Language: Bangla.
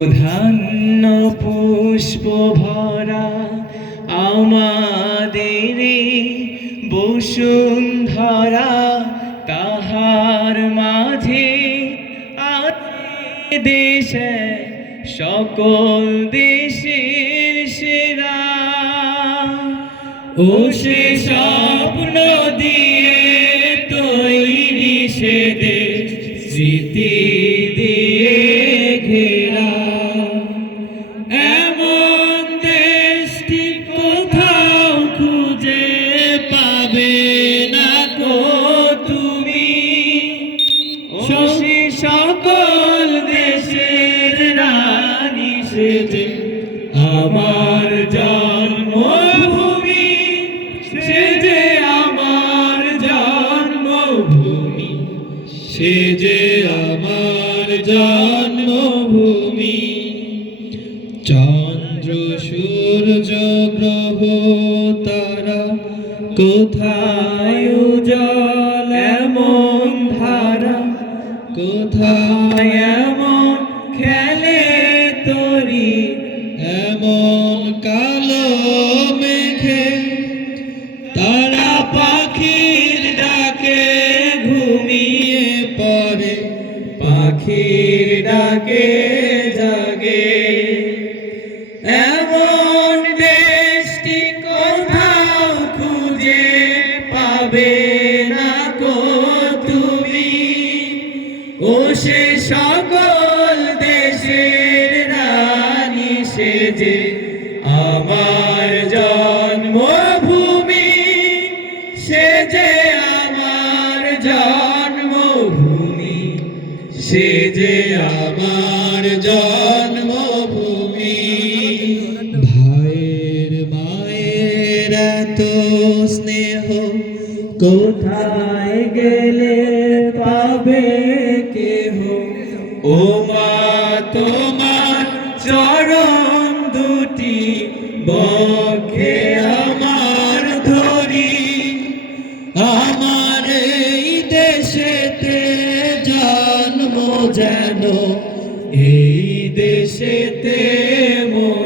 ধান্য পুষ্প ভরা আমাদের বসুন্ধরা তাহার মাঝে আছে দেশে সকল দেশের সেরা। ও সে স্বপ্ন দিয়ে তৈরি সে দেশ, স্মৃতি দিয়ে ঘেরা। পাবে না কো তুমি? শশী সকল রানী সেজে আমার জন্মভূমি সে যে আমার জন্মভূমি সে যে আমার কোথায় জল এমন ধারা? কোথায় এমন খেলে তরি? এমন কালো মেঘে তারা পাখির ডাকে ঘুমিয়ে পড়ে। পাখির ও সে সকল দেশের রানী সেজে আমার জন্মভূমি সে যে আমার জন্মভূমি সে যে আমার জন্মভূমি। ভাইয়ের মায়ের এত স্নেহ কোথায় গেলে পাবে? কেহ? ও মা, তোমার চরণ দুটি বক্ষে আমার ধরি। আমার এই দেশেতে জন্ম যেন, এই দেশেতে মরি